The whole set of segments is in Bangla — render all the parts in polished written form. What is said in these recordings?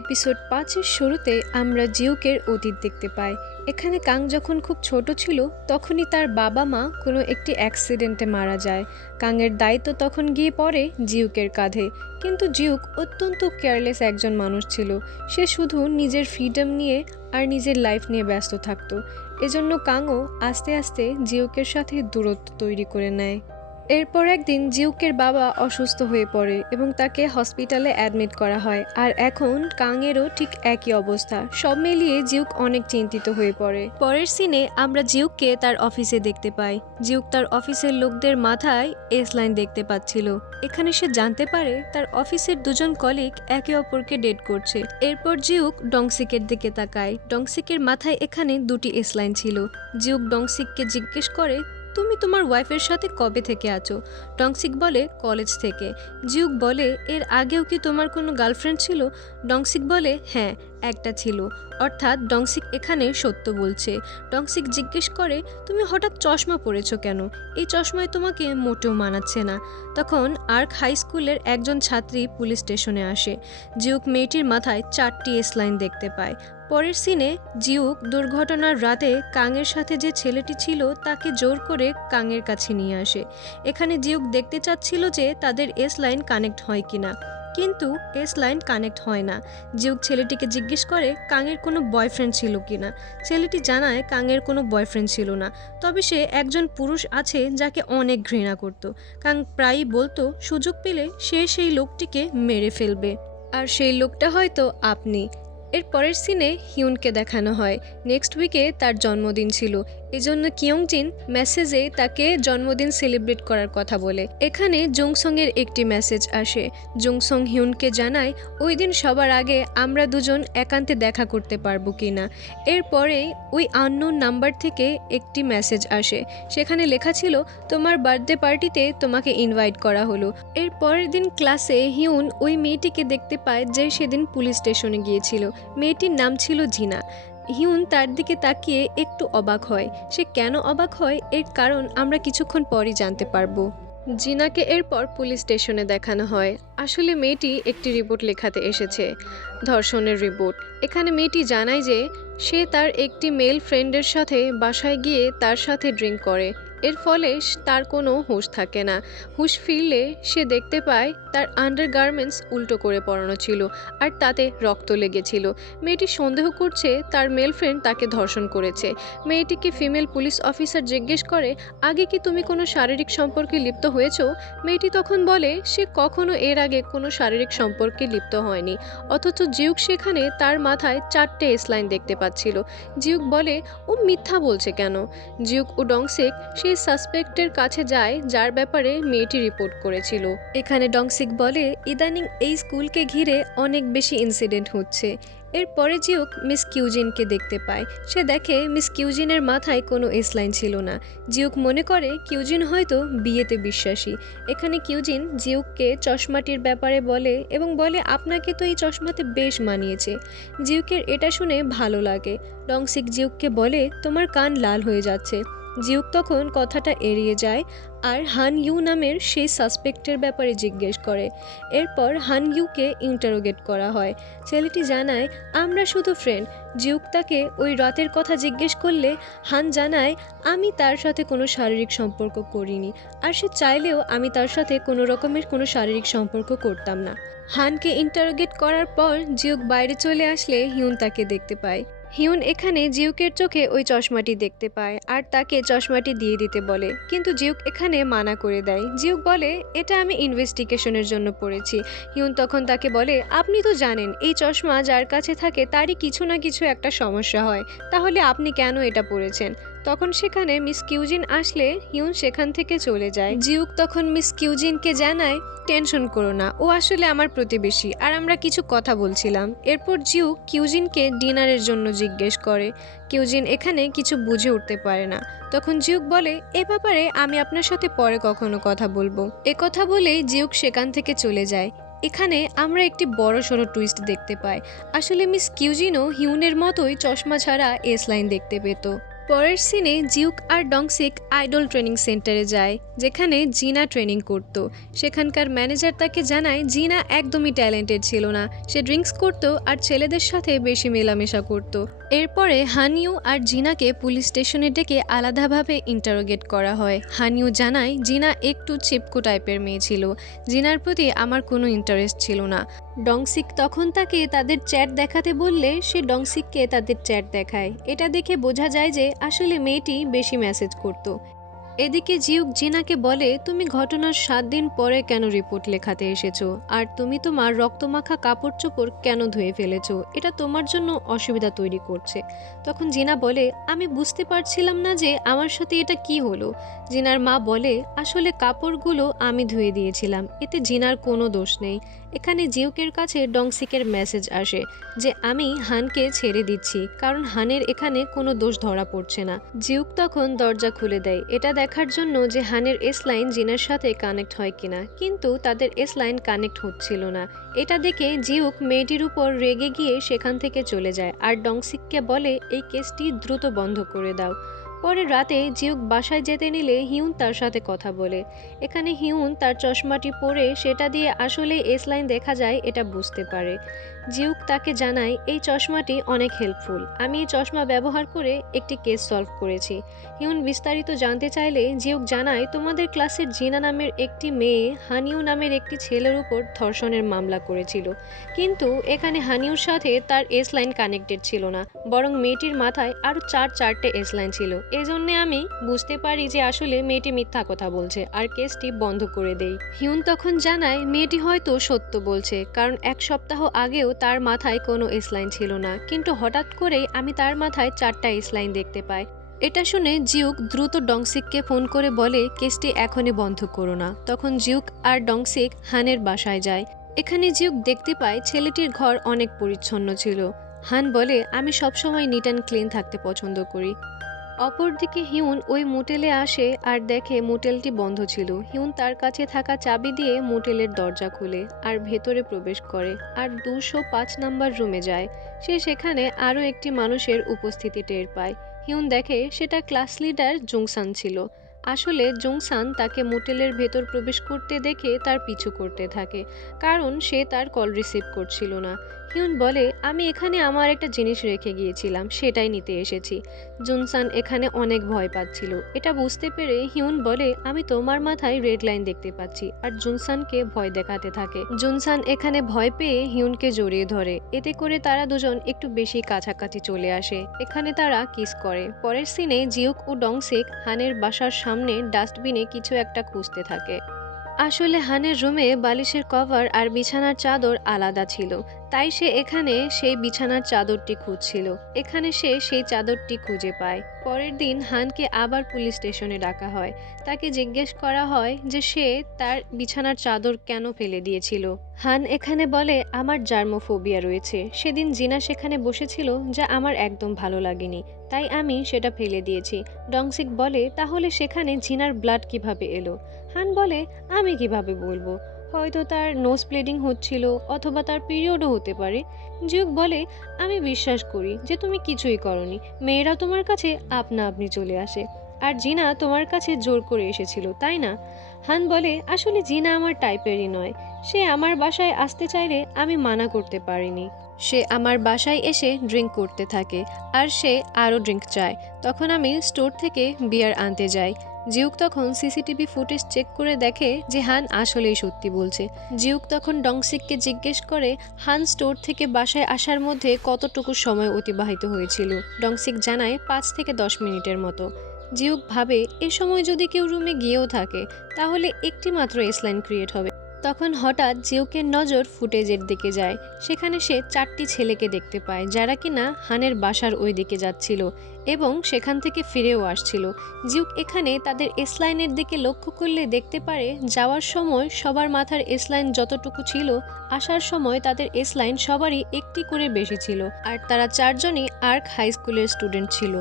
এপিসোড ৫-এর শুরুতে আমরা জিউকের অতীত দেখতে পাই। এখানে কাং যখন খুব ছোট ছিল তখনই তার বাবা মা কোনো একটি অ্যাক্সিডেন্টে মারা যায়। কাংয়ের দায়িত্ব তখন গিয়ে পড়ে জিউকের কাঁধে। কিন্তু জিউক অত্যন্ত কেয়ারলেস একজন মানুষ ছিল। সে শুধু নিজের ফ্রিডম নিয়ে আর নিজের লাইফ নিয়ে ব্যস্ত থাকতো। এজন্য কাংও আস্তে আস্তে জিউকের সাথে দূরত্ব তৈরি করে নেয়। এরপর একদিন জিউকের বাবা অসুস্থ হয়ে পড়ে এবং তাকে হসপিটালে অ্যাডমিট করা হয়। আর এখন কাংয়েরও ঠিক একই অবস্থা। সব মিলিয়ে জিউক অনেক চিন্তিত হয়ে পড়ে। পরের সিনে আমরা জিউককে তার অফিসে দেখতে পাই। জিউক তার অফিসের লোকদের মাথায় এস লাইন দেখতে পাচ্ছিল। এখানে সে জানতে পারে তার অফিসের দুজন কলিগ একে অপরকে ডেট করছে। এরপর জিউক ডংসিকের দিকে তাকায়। ডংসিকের মাথায় এখানে দুটি এস লাইন ছিল। জিউক ডংসিককে জিজ্ঞেস করে, তুমি তোমার ওয়াইফের সাথে কবে থেকে আছো? ডংসিক বলে, কলেজ থেকে। জিউক বলে, এর আগেও কি তোমার কোনো গার্লফ্রেন্ড ছিল? ডংসিক বলে, হ্যাঁ, একটা ছিল। অর্থাৎ ডংসিক এখানে সত্য বলছে। ডংসিক জিজ্ঞেস করে, তুমি হঠাৎ চশমা পরেছো কেন? এই চশমায় তোমাকে মোটেও মানাচ্ছে না। তখন আর্ক হাই স্কুলের একজন ছাত্রী পুলিশ স্টেশনে আসে। জিউক মেয়েটির মাথায় 4টি এস লাইন দেখতে পায়। পরের সিনে জিউক দুর্ঘটনার রাতে কাংয়ের সাথে যে ছেলেটি ছিল তাকে জোর করে কাংয়ের কাছে নিয়ে আসে। এখানে জিউক দেখতে চাচ্ছিল যে তাদের এস লাইন কানেক্ট হয় কিনা, কিন্তু এস লাইন কানেক্ট হয় না। জিউক ছেলেটিকে জিজ্ঞেস করে কাংয়ের কোনো বয়ফ্রেন্ড ছিল কিনা। ছেলেটি জানায় কাংয়ের কোনো বয়ফ্রেন্ড ছিল না, তবে সে একজন পুরুষ আছে যাকে অনেক ঘৃণা করত। কাং প্রায়ই বলতো সুযোগ পেলে সে সেই লোকটিকে মেরে ফেলবে, আর সেই লোকটা হয়তো আপনি। এর পরের সিনে হিউনকে দেখানো হয়। নেক্সট উইকে তার জন্মদিন ছিল, এজন্য কিয়ংজিন মেসেজে তাকে জন্মদিন সেলিব্রেট করার কথা বলে। এখানে জুংসংয়ের একটি মেসেজ আসে। জুংসং হিউনকে জানায় ওই দিন সবার আগে আমরা দুজন একান্তে দেখা করতে পারবো কিনা। এরপরেই ওই আননোন নাম্বার থেকে একটি মেসেজ আসে। সেখানে লেখা ছিল, তোমার বার্থডে পার্টিতে তোমাকে ইনভাইট করা হলো। এর পরের দিন ক্লাসে হিউন ওই মেয়েটিকে দেখতে পায় যে সেদিন পুলিশ স্টেশনে গিয়েছিল। মেয়েটির নাম ছিল জিনা। হিউন তার দিকে তাকিয়ে একটু অবাক হয়। সে কেন অবাক হয় এর কারণ আমরা কিছুক্ষণ পরই জানতে পারবো। জিনাকে এরপর পুলিশ স্টেশনে দেখানো হয়। আসলে মেয়েটি একটি রিপোর্ট লেখাতে এসেছে, ধর্ষণের রিপোর্ট। এখানে মেয়েটি জানায় যে সে তার একটি মেল ফ্রেন্ডের সাথে বাসায় গিয়ে তার সাথে ড্রিঙ্ক করে। এর ফলে তার কোনো হুঁশ থাকে না। হুঁশ ফিরলে সে দেখতে পায় তার আন্ডারগার্মেন্টস উল্টো করে পরানো ছিল আর তাতে রক্ত লেগেছিল। মেয়েটি সন্দেহ করছে তার মেল ফ্রেন্ড তাকে ধর্ষণ করেছে। মেয়েটিকে ফিমেল পুলিশ অফিসার জিজ্ঞেস করে, আগে কি তুমি কোনো শারীরিক সম্পর্কে লিপ্ত হয়েছো? মেয়েটি তখন বলে সে কখনো এর আগে কোনো শারীরিক সম্পর্কে লিপ্ত হয়নি। অথচ জিউক সেখানে তার মাথায় 4টে এস লাইন দেখতে পাচ্ছিল। জিউক বলে, ও মিথ্যা বলছে কেন? জিউক ও ডংসিক সেই সাসপেক্টের কাছে যায় যার ব্যাপারে মেয়েটি রিপোর্ট করেছিল। এখানে ডংসিক বলে, ইদানিং এই স্কুলকে ঘিরে অনেক বেশি ইনসিডেন্ট হচ্ছে। এরপরে জিউক মিস কিউজিনকে দেখতে পায়। সে দেখে মিস কিউজিনের মাথায় কোনো এস লাইন ছিল না। জিউক মনে করে কিউজিন হয়তো বিয়েতে বিশ্বাসী। এখানে কিউজিন জিউককে চশমাটির ব্যাপারে বলে এবং বলে, আপনাকে তো এই চশমাতে বেশ মানিয়েছে। জিউকের এটা শুনে ভালো লাগে। ডংসিক জিউককে বলে, তোমার কান লাল হয়ে যাচ্ছে। জিউক তখন কথাটা এড়িয়ে যায় আর হান ইউ নামের সেই সাসপেক্টের ব্যাপারে জিজ্ঞেস করে। এরপর হান ইউকে ইন্টারোগেট করা হয়। ছেলেটি জানায়, আমরা শুধু ফ্রেন্ড। জিউক তাকে ওই রাতের কথা জিজ্ঞেস করলে হান জানায়, আমি তার সাথে কোনো শারীরিক সম্পর্ক করিনি, আর সে চাইলেও আমি তার সাথে কোনো রকমের কোনো শারীরিক সম্পর্ক করতাম না। হানকে ইন্টারোগেট করার পর জিউক বাইরে চলে আসলে হিউন তাকে দেখতে পায়। হিউন এখানে জিউকের চোখে ওই চশমাটি দেখতে পায় আর তাকে চশমাটি দিয়ে দিতে বলে, কিন্তু জিউক এখানে মানা করে দেয়। জিউক বলে, এটা আমি ইনভেস্টিগেশনের জন্য পড়েছি। হিউন তখন তাকে বলে, আপনি তো জানেন এই চশমা যার কাছে থাকে তারই কিছু না কিছু একটা সমস্যা হয়, তাহলে আপনি কেন এটা পড়েছেন? তখন সেখানে মিস কিউজিন আসলে হিউন সেখান থেকে চলে যায়। জিউক তখন মিস কিউজিনকে জানায়, টেনশন করো না, ও আসলে আমার প্রতিবেশী আর আমরা কিছু কথা বলছিলাম। এরপর জিউক কিউজিনকে ডিনারের জন্য জিজ্ঞেস করে। কিউজিন এখানে কিছু বুঝে উঠতে পারে না। তখন জিউক বলে, এ ব্যাপারে আমি আপনার সাথে পরে কখনো কথা বলবো। কথা বলেই জিউক সেখান থেকে চলে যায়। এখানে আমরা একটি বড় সড়ো টুইস্ট দেখতে পাই। আসলে মিস কিউজিনও হিউনের মতোই চশমা ছাড়া এস লাইন দেখতে পেত। পরের সিনে জিউক আর ডংসিক আইডল ট্রেনিং সেন্টারে যায়, যেখানে জিনা ট্রেনিং করত। সেখানকার ম্যানেজার তাকে জানায় জিনা একদমই ট্যালেন্টেড ছিল না, সে ড্রিঙ্কস করত আর ছেলেদের সাথে বেশি মেলামেশা করত। এরপরে হানিউ আর জিনাকে পুলিশ স্টেশনে ডেকে আলাদাভাবে ইন্টারোগেট করা হয়। হানিউ জানায় জিনা একটু চিপকো টাইপের মেয়ে ছিল, জিনার প্রতি আমার কোনো ইন্টারেস্ট ছিল না। ডংসিক তখন তাকে তাদের চ্যাট দেখাতে বললে সে ডংসিককে তাদের চ্যাট দেখায়। এটা দেখে বোঝা যায় যে আসলে মেয়েটি বেশি মেসেজ করত। এদিকে জিউক জিনাকে বলে, তুমি ঘটনার 7 দিন পরে কেন রিপোর্ট লেখাতে এসেছো, আর তুমি তোমার রক্তমাখা কাপড় চোপড় কেন ধুয়ে ফেলেছো, এটা তোমার জন্য অসুবিধা তৈরি করছে। তখন জিনা বলে, আমি বুঝতে পারছিলাম না যে আমার সাথে এটা কি হলো। জিনার মা বলে, আসলে কাপড়গুলো আমি ধুয়ে দিয়েছিলাম, এতে জিনার কোনো দোষ নেই। এখানে জিউকের কাছে ডংসিকের মেসেজ আসে যে আমি হানকে ছেড়ে দিচ্ছি, কারণ হানের এখানে কোনো দোষ ধরা পড়ছে না। জিউক তখন দরজা খুলে দেয় এটা দেখার জন্য যে হানের এস লাইন জিনার সাথে কানেক্ট হয় কিনা, কিন্তু তাদের এস লাইন কানেক্ট হচ্ছিল না। এটা দেখে জিউক মেয়েটির উপর রেগে গিয়ে সেখান থেকে চলে যায় আর ডংসিককে বলে এই কেসটি দ্রুত বন্ধ করে দাও। পরে রাতে জিউক বাসায় যেতে নিলে হিউন তার সাথে কথা বলে। এখানে হিউন তার চশমাটি পরে সেটা দিয়ে আসলে এস লাইন দেখা যায় এটা বুঝতে পারে। জিউক তাকে জানায় এই চশমাটি অনেক হেল্পফুল, আমি এই চশমা ব্যবহার করে একটি কেস সলভ করেছি। হিউন বিস্তারিত জানতে চাইলে জিউক জানায় তোমাদের ক্লাসের জিনা নামের একটি মেয়ে হানিউ নামের একটি ছেলের উপর ধর্ষণের মামলা করেছিল, কিন্তু এখানে হানিউর সাথে তার এস লাইন কানেক্টেড ছিল না, বরং মেয়েটির মাথায় আরও চারটে এস লাইন ছিল। এজন্যে আমি বুঝতে পারি যে আসলে মেয়েটি মিথ্যা কথা বলছে আর কেসটি বন্ধ করে দেই। হিউন তখন জানায় মেয়েটি হয়তো সত্য বলছে, কারণ 1 সপ্তাহ আগেও তার মাথায় কোনো এস লাইন ছিল না, কিন্তু হঠাৎ করেই আমি তার মাথায় 4টা এস লাইন দেখতে পাই। এটা শুনে জিউক দ্রুত ডংসিককে ফোন করে বলে কেসটি এখনই বন্ধ করো না। তখন জিউক আর ডংসিক হানের বাসায় যায়। এখানে জিউক দেখতে পায় ছেলেটির ঘর অনেক পরিচ্ছন্ন ছিল। হান বলে আমি সবসময় নিট অ্যান্ড ক্লিন থাকতে পছন্দ করি। অপরদিকে হিউন ওই মোটেলে আসে আর দেখে মোটেলটি বন্ধ ছিল। হিউন তার কাছে থাকা চাবি দিয়ে মোটেলের দরজা খুলে আর ভেতরে প্রবেশ করে আর 205 নাম্বার রুমে যায়। সে সেখানে আরও একটি মানুষের উপস্থিতি টের পায়। হিউন দেখে সেটা ক্লাস লিডার জুংসান ছিল। আসলে জুংসান তাকে মোটেলের ভেতর প্রবেশ করতে দেখে তার পিছু করতে থাকে, কারণ সে তার কল রিসিভ করছিল না। হিউন বলে আমি এখানে আমার একটা জিনিস রেখে গিয়েছিলাম, সেটাই নিতে এসেছি। জুনসান এখানে অনেক ভয় পাচ্ছিল। এটা বুঝতে পেরে হিউন বলে আমি তোমার মাথায় রেড লাইন দেখতে পাচ্ছি, আর জুনসানকে ভয় দেখাতে থাকে। জুনসান এখানে ভয় পেয়ে হিউনকে জড়িয়ে ধরে, এতে করে তারা দুজন একটু বেশি কাছাকাছি চলে আসে। এখানে তারা কিস করে। পরের সিনে জিউক ও ডংসিক হানের বাসার সামনে ডাস্টবিনে কিছু একটা খুঁজতে থাকে। আসলে হানের রুমে বালিশের কভার আর বিছানার চাদর আলাদা ছিল, তাই সে এখানে সেই বিছানার চাদরটি খুঁজছিল। এখানে সে সেই চাদরটি খুঁজে পায়। পরের দিন হানকে আবার পুলিশ স্টেশনে ডাকা হয়। তাকে জিজ্ঞেস করা হয় যে সে তার বিছানার চাদর কেন ফেলে দিয়েছিল। হান এখানে বলে আমার জার্মোফোবিয়া রয়েছে, সেদিন জিনা সেখানে বসেছিল যা আমার একদম ভালো লাগেনি, তাই আমি সেটা ফেলে দিয়েছি। ডংসিক বলে তাহলে সেখানে জিনার ব্লাড কিভাবে এলো? হান বলে আমি কিভাবে বলবো, হয়তো তার নোজ ব্লিডিং হচ্ছিল, অথবা তার পিরিয়ডও হতে পারে। জিউক বলে আমি বিশ্বাস করি যে তুমি কিছুই করনি, মেয়েরা তোমার কাছে আপনা আপনি চলে আসে, আর জিনা তোমার কাছে জোর করে এসেছিল, তাই না? হান বলে আসলে জিনা আমার টাইপেরই নয়, সে আমার বাসায় আসতে চাইলে আমি মানা করতে পারিনি। সে আমার বাসায় এসে ড্রিঙ্ক করতে থাকে, আর সে আরও ড্রিঙ্ক চায়। তখন আমি স্টোর থেকে বিয়ার আনতে যাই। জিউক তখন সিসিটিভি ফুটেজ চেক করে দেখে যে হান আসলেই সত্যি বলছে। জিউক তখন ডংসিককে জিজ্ঞেস করে হান স্টোর থেকে বাসায় আসার মধ্যে কতটুকু সময় অতিবাহিত হয়েছিল। ডংসিক জানায় 5 থেকে 10 মিনিটের মতো। জিউক ভাবে এ সময় যদি কেউ রুমে গিয়েও থাকে তাহলে একটি মাত্র এসলাইন ক্রিয়েট হবে। তখন হঠাৎ জিউকের নজর ফুটেজের দিকে যায়। সেখানে সে 4টি ছেলেকে দেখতে পায় যারা কিনা হানের বাসার ওই দিকে যাচ্ছিল এবং সেখান থেকে ফিরেও আসছিল। জিউক এখানে তাদের এসলাইনের দিকে লক্ষ্য করলে দেখতে পারে যাওয়ার সময় সবার মাথার এসলাইন যতটুকু ছিল, আসার সময় তাদের এসলাইন সবারই একটি করে বেশি ছিল, আর তারা 4 জনই আর্ক হাই স্কুলের স্টুডেন্ট ছিল।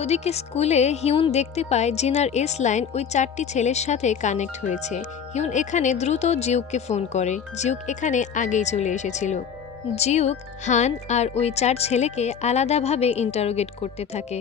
ওদিকে স্কুলে হিউন দেখতে পায় জিনার এস লাইন ওই 4টি ছেলের সাথে কানেক্ট হয়েছে। হিউন এখানে দ্রুত জিউককে ফোন করে। জিউক এখানে আগেই চলে এসেছিল। জিউক হান আর ওই 4 ছেলেকে আলাদাভাবে ইন্টারোগেট করতে থাকে।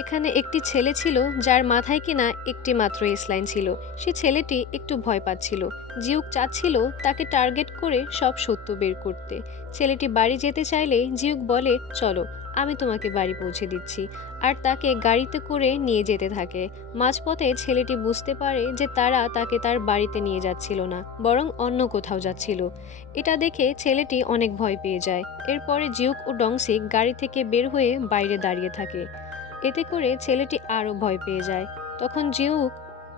এখানে একটি ছেলে ছিল যার মাথায় কিনা একটি মাত্র এসলাইন ছিল। সে ছেলেটি একটু ভয় পাচ্ছিল। জিউক চাচ্ছিল তাকে টার্গেট করে সব সত্য বের করতে। ছেলেটি বাড়ি যেতে চাইলে জিউক বলে, চলো আমি তোমাকে বাড়ি পৌঁছে দিচ্ছি, আর তাকে গাড়িতে করে নিয়ে যেতে থাকে। মাঝপথে ছেলেটি বুঝতে পারে যে তারা তাকে তার বাড়িতে নিয়ে যাচ্ছিল না, বরং অন্য কোথাও যাচ্ছিল। এটা দেখে ছেলেটি অনেক ভয় পেয়ে যায়। এরপরে জিউক ও ডংসিক গাড়ি থেকে বের হয়ে বাইরে দাঁড়িয়ে থাকে। এতে করে ছেলেটি আরও ভয় পেয়ে যায়। তখন জিউক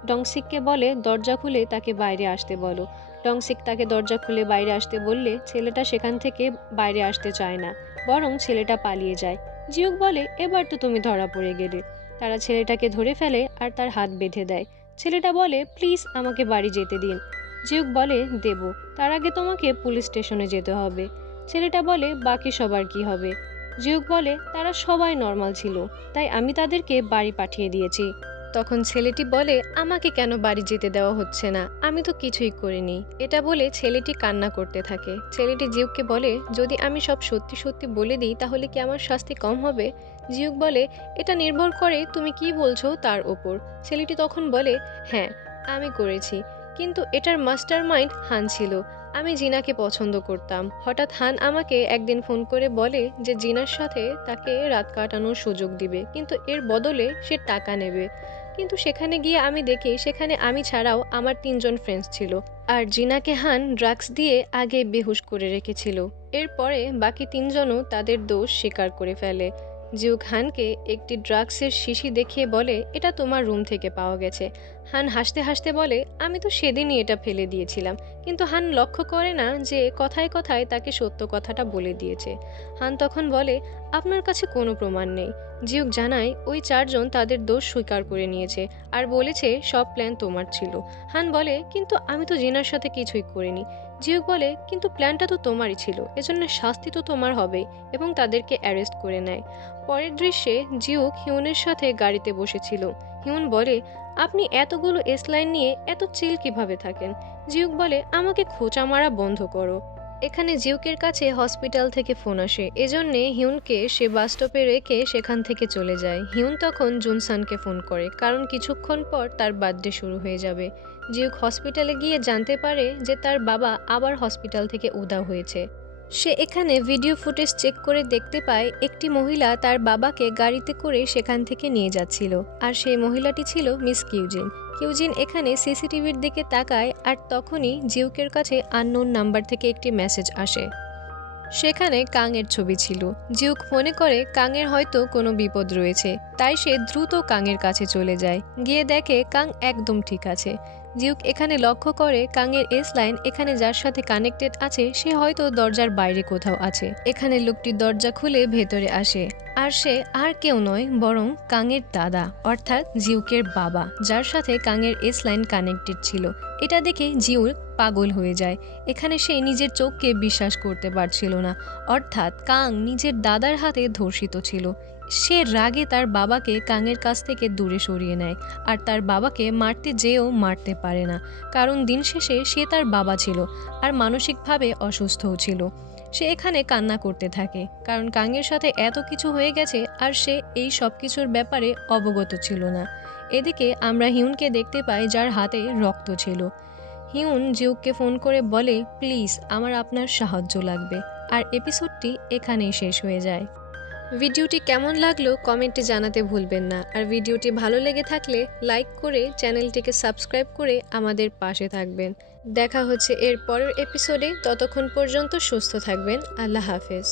ডংসিককে বলে দরজা খুলে তাকে বাইরে আসতে বলো। ডংসিক তাকে দরজা খুলে বাইরে আসতে বললে ছেলেটা সেখান থেকে বাইরে আসতে চায় না, বরং ছেলেটা পালিয়ে যায়। জিউক বলে, এবার তো তুমি ধরা পড়ে গেলে। তারা ছেলেটাকে ধরে ফেলে আর তার হাত বেঁধে দেয়। ছেলেটা বলে, প্লিজ আমাকে বাড়ি যেতে দিন। জিউক বলে, দেব, তার আগে তোমাকে পুলিশ স্টেশনে যেতে হবে। ছেলেটা বলে, বাকি সবার কি হবে? জিউক বলে, তারা সবাই নর্মাল ছিল, তাই আমি তাদেরকে বাড়ি পাঠিয়ে দিয়েছি। তখন ছেলেটি বলে, আমাকে কেন বাড়ি যেতে দেওয়া হচ্ছে না, আমি তো কিছুই করিনি। এটা বলে ছেলেটি কান্না করতে থাকে। ছেলেটি জিউককে বলে, যদি আমি সব সত্যি সত্যি বলে দিই তাহলে কি আমার শাস্তি কম হবে? জিউক বলে, এটা নির্ভর করে তুমি কি বলছো তার ওপর। ছেলেটি তখন বলে, হ্যাঁ আমি করেছি, কিন্তু এটার মাস্টার মাইন্ড হান ছিল। আমি জিনাকে পছন্দ করতাম। হঠাৎ হান আমাকে একদিন ফোন করে বলে যে জিনার সাথে তাকে রাত কাটানোর সুযোগ দিবে, কিন্তু এর বদলে সে টাকা নেবে। কিন্তু সেখানে গিয়ে আমি দেখি সেখানে আমি ছাড়াও আমার 3জন ফ্রেন্ডস ছিল, আর জিনাকে হান ড্রাগস দিয়ে আগে বেহুশ করে রেখেছিল। এরপরে বাকি 3জনও তাদের দোষ স্বীকার করে ফেলে। জিউক হানকে একটি ড্রাগসের শিশি দেখিয়ে বলে, এটা তোমার রুম থেকে পাওয়া গেছে। হান হাসতে হাসতে বলে, আমি তো সেদিনই এটা ফেলে দিয়েছিলাম। কিন্তু হান লক্ষ্য করে না যে কথায় কথায় তাকে সত্য কথাটা বলে দিয়েছে। হান তখন বলে, আপনার কাছে কোনো প্রমাণ নেই। জিউক জানায় ওই 4জন তাদের দোষ স্বীকার করে নিয়েছে আর বলেছে সব প্ল্যান তোমার ছিল। হান বলে, কিন্তু আমি তো জিনার সাথে কিছুই করিনি। জিউক বলে, কিন্তু প্ল্যানটা তো তোমারই ছিল, এজন্য শাস্তি তো তোমার হবেই, এবং তাদেরকে অ্যারেস্ট করে নেয়। পরের দৃশ্যে জিউক হিউনের সাথে গাড়িতে বসেছিল। হিউন বলে, আপনি এতগুলো এসলাইন নিয়ে এত চিল কিভাবে থাকেন? জিউক বলে, আমাকে খোঁচা মারা বন্ধ করো। এখানে জিউকের কাছে হসপিটাল থেকে ফোন আসে, এজন্যে হিউনকে সে বাস স্টপে রেখে সেখান থেকে চলে যায়। হিউন তখন জুনসানকে ফোন করে, কারণ কিছুক্ষণ পর তার বার্থডে শুরু হয়ে যাবে। জিউক হসপিটালে গিয়ে জানতে পারে যে তার বাবা আবার হসপিটাল থেকে উধাও হয়েছে। সে এখানে ভিডিও ফুটেজ চেক করে দেখতে পায় একটি মহিলা তার বাবাকে গাড়িতে করে সেখান থেকে নিয়ে যাচ্ছিল, আর সেই মহিলাটি ছিল মিস কিউজিন। কিউজিন এখানে সিসিটিভির দিকে তাকায়, আর তখনই জিউকের কাছে আননোন নাম্বার থেকে একটি মেসেজ আসে। সেখানে কাংয়ের ছবি ছিল। জিউক মনে করে কাংয়ের হয়তো কোনো বিপদ রয়েছে, তাই সে দ্রুত কাংয়ের কাছে চলে যায়। গিয়ে দেখে কাং একদম ঠিক আছে। জিউক এখানে লক্ষ্য করে কাংয়ের এস লাইন এখানে যার সাথে কানেক্টেড আছে সে হয়তো দরজার বাইরে কোথাও আছে। এখানে লোকটি দরজা খুলে ভেতরে আসে, আর সে আর কেউ নয় বরং কাংয়ের দাদা, অর্থাৎ জিউকের বাবা, যার সাথে কাংয়ের এস লাইন কানেক্টেড ছিল। এটা দেখে জিউক পাগল হয়ে যায়। এখানে সে নিজের চোখকে বিশ্বাস করতে পারছিল না, অর্থাৎ কাং নিজের দাদার হাতে ধর্ষিত ছিল। সে রাগে তার বাবাকে কাংয়ের কাছ থেকে দূরে সরিয়ে নেয়, আর তার বাবাকে মারতে যেয়েও মারতে পারে না, কারণ দিন শেষে সে তার বাবা ছিল আর মানসিকভাবে অসুস্থও ছিল। সে এখানে কান্না করতে থাকে, কারণ কাংয়ের সাথে এত কিছু হয়ে গেছে আর সে এই সব কিছুর ব্যাপারে অবগত ছিল না। এদিকে আমরা হিউনকে দেখতে পাই যার হাতে রক্ত ছিল। হিউন জিউককে ফোন করে বলে, প্লিজ আমার আপনার সাহায্য লাগবে। আর এপিসোডটি এখানেই শেষ হয়ে যায়। ভিডিওটি কেমন লাগলো কমেন্টে জানাতে ভুলবেন না, আর ভিডিওটি ভালো লেগে থাকলে লাইক করে চ্যানেলটিকে সাবস্ক্রাইব করে আমাদের পাশে থাকবেন। দেখা হচ্ছে এর পরের এপিসোডে, ততক্ষণ পর্যন্ত সুস্থ থাকবেন। আল্লাহ হাফেজ।